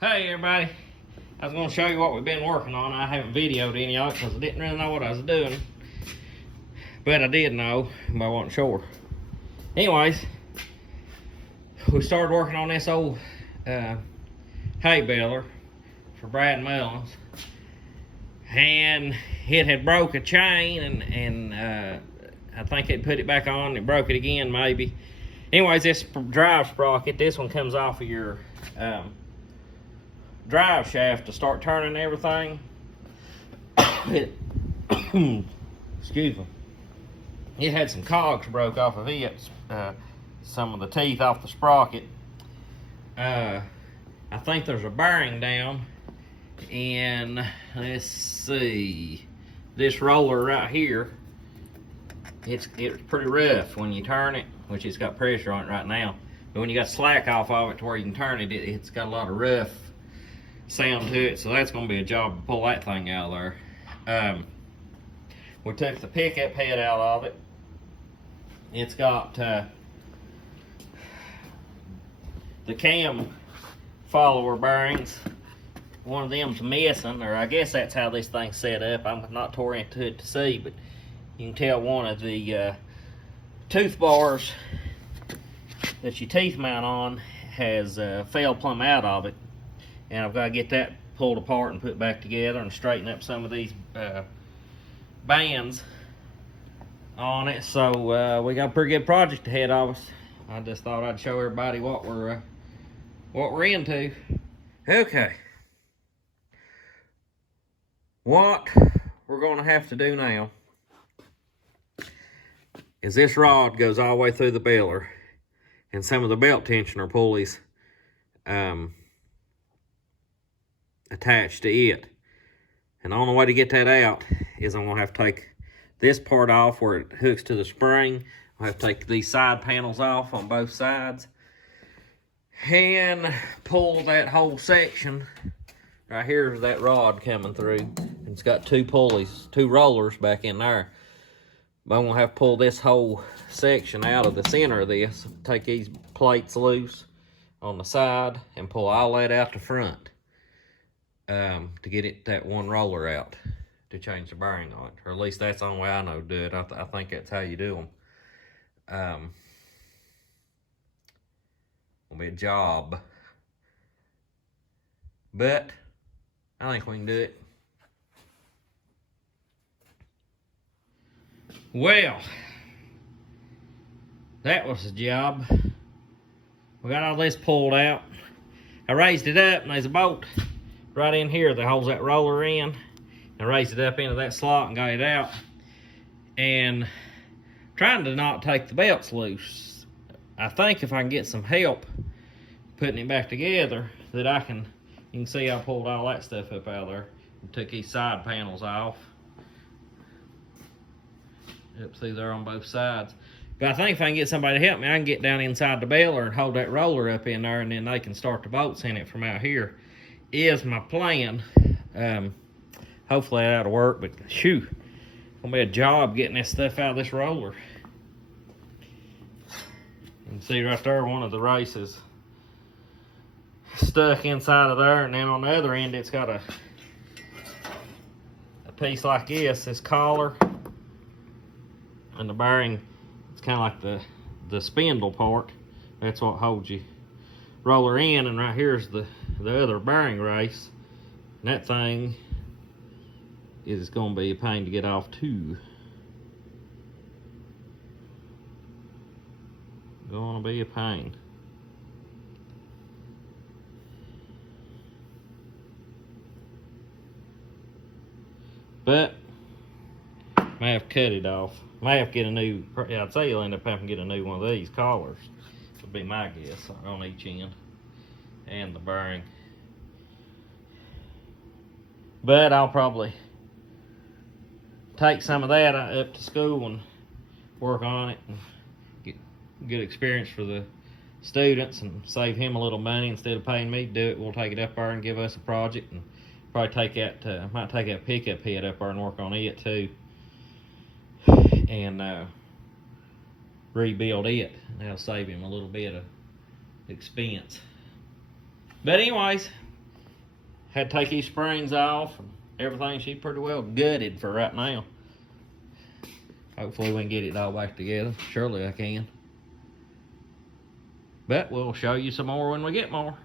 Hey everybody, I was going to show you what we've been working on. I haven't videoed any of it because I didn't really know what I was doing. But I did know, but I wasn't sure. Anyways, we started working on this old hay baler for Brad Mullins. And it had broke a chain and I think it put it back on and it broke it again maybe. Anyways, this drive sprocket, this one comes off of your drive shaft to start turning everything. Excuse me. It had some cogs broke off of it, some of the teeth off the sprocket. I think there's a bearing down, and let's see, this roller right here, it's pretty rough when you turn it, which it's got pressure on it right now. But when you got slack off of it to where you can turn it, it's got a lot of rough sound to it, so that's going to be a job to pull that thing out of there. We took the pickup head out of it. It's got the cam follower bearings. One of them's missing, or I guess that's how this thing's set up. I'm not tore into it to see, but you can tell one of the tooth bars that your teeth mount on has fell plumb out of it. And I've got to get that pulled apart and put back together and straighten up some of these bands on it. So we got a pretty good project ahead of us. I just thought I'd show everybody what we're into. Okay. What we're going to have to do now is this rod goes all the way through the baler, and some of the belt tensioner pulleys attached to it. And the only way to get that out is I'm gonna have to take this part off where it hooks to the spring. I'll have to take these side panels off on both sides and pull that whole section. Right here's that rod coming through. And it's got two pulleys, two rollers back in there. But I'm gonna have to pull this whole section out of the center of this, take these plates loose on the side and pull all that out the front. To get that one roller out to change the bearing on it, or at least that's the only way I know to do it. I think that's how you do them. Will be a job, but I think we can do it. Well, that was the job. We got all this pulled out. I raised it up, and there's a bolt right in here that holds that roller in. I raised it up into that slot and got it out. And trying to not take the belts loose. I think if I can get some help putting it back together, that I can, you can see I pulled all that stuff up out of there. And took these side panels off. Up through there on both sides. But I think if I can get somebody to help me, I can get down inside the baler and hold that roller up in there, and then they can start the bolts in it from out here. Is my plan. Hopefully that'll work, but shoo, gonna be a job getting this stuff out of this roller. You can see right there one of the races stuck inside of there, and then on the other end it's got a piece like this collar, and the bearing, it's kind of like the spindle part. That's what holds you roller in, and right here's the other bearing race, and that thing is going to be a pain to get off too. Going to be a pain. But may have to cut it off. May have to get a new, I'd say you'll end up having to get a new one of these collars. Would be my guess on each end, and the bearing. But I'll probably take some of that up to school and work on it and get good experience for the students and save him a little money. Instead of paying me to do it, we'll take it up there and give us a project, and probably take that, might take that pickup head up there and work on it too, and rebuild it. That'll save him a little bit of expense. But anyways, Had to take these springs off and everything. She's pretty well gutted for right now. Hopefully we can get it all back together. Surely I can. But we'll show you some more when we get more.